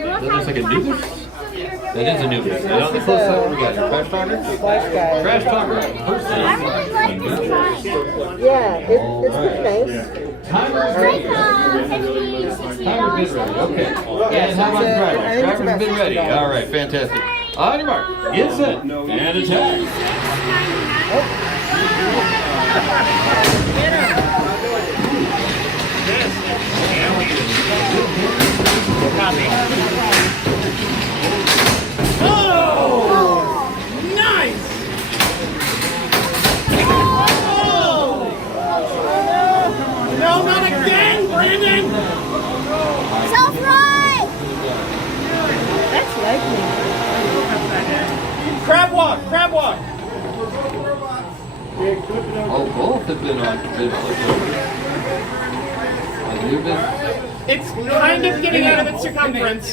That looks like a Anubis? That is Anubis. And on the close side, we got Trash Talker? Trash Talker. I really like this guy. Yeah, it's pretty nice. Timer's ready. Timer's been ready. Okay. And how about driver? Driver's been ready. All right, fantastic. On your mark. Get set. And attack. No, not again, Brandon! Self-ride! That's likely. Crab walk, crab walk! Oh, both have been on. Anubis. It's kind of getting out of its circumference.